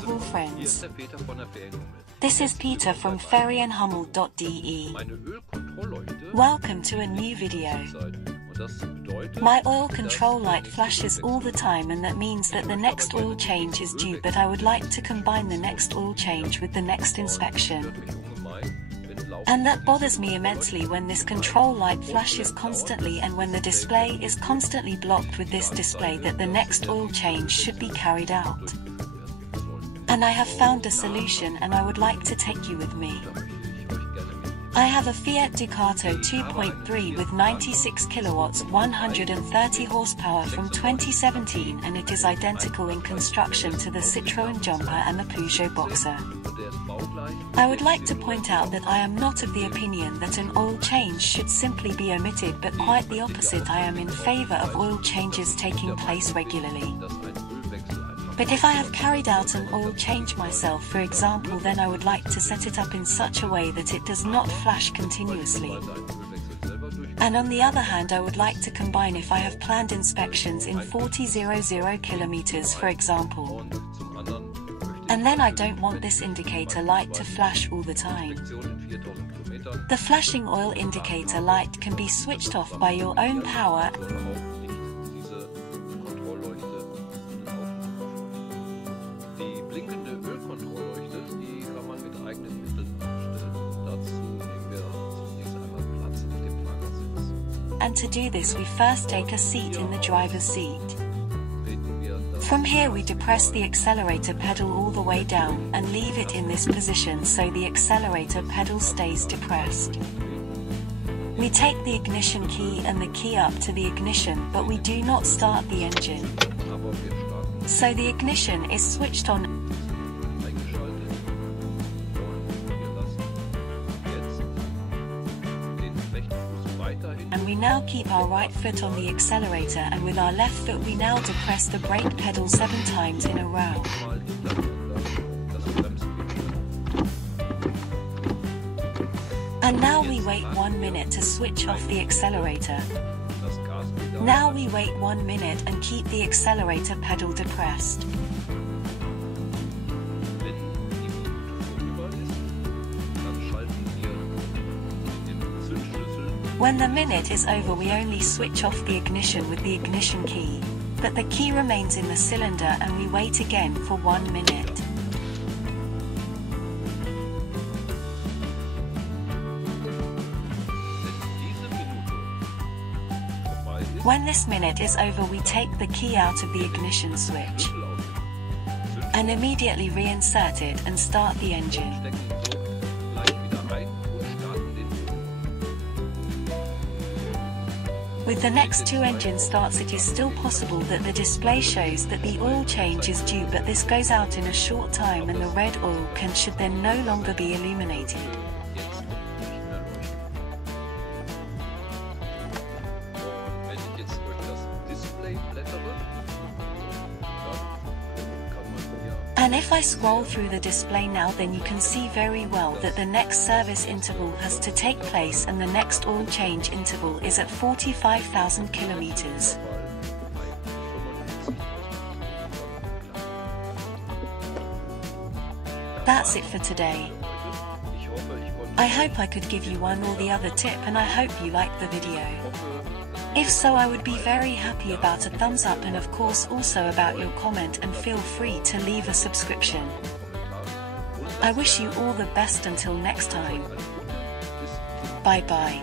travel friends. This is Peter from Ferienhummel.de. Welcome to a new video. My oil control light flashes all the time, and that means that the next oil change is due, but I would like to combine the next oil change with the next inspection. And that bothers me immensely when this control light flashes constantly and when the display is constantly blocked with this display that the next oil change should be carried out. And I have found a solution, and I would like to take you with me. I have a Fiat Ducato 2.3 with 96 kilowatts, 130 horsepower from 2017, and it is identical in construction to the Citroën Jumper and the Peugeot Boxer. I would like to point out that I am not of the opinion that an oil change should simply be omitted, but quite the opposite. I am in favor of oil changes taking place regularly. But if I have carried out an oil change myself, for example, then I would like to set it up in such a way that it does not flash continuously. And on the other hand, I would like to combine if I have planned inspections in 40-0-0 kilometers, for example. And then I don't want this indicator light to flash all the time. The flashing oil indicator light can be switched off by your own power. And to do this, we first take a seat in the driver's seat. From here we depress the accelerator pedal all the way down and leave it in this position so the accelerator pedal stays depressed. We take the ignition key and the key up to the ignition, but we do not start the engine. So the ignition is switched on. And we now keep our right foot on the accelerator, and with our left foot we now depress the brake pedal 7 times in a row. And now we wait 1 minute to switch off the accelerator. Now we wait 1 minute and keep the accelerator pedal depressed. When the minute is over, we only switch off the ignition with the ignition key, but the key remains in the cylinder, and we wait again for 1 minute. When this minute is over, we take the key out of the ignition switch and immediately reinsert it and start the engine. With the next 2 engine starts, it is still possible that the display shows that the oil change is due, but this goes out in a short time and the red oil can should then no longer be illuminated. And if I scroll through the display now, then you can see very well that the next service interval has to take place, and the next oil change interval is at 45,000 kilometers. That's it for today. I hope I could give you one or the other tip, and I hope you liked the video. If so, I would be very happy about a thumbs up, and of course also about your comment, and feel free to leave a subscription. I wish you all the best until next time. Bye bye.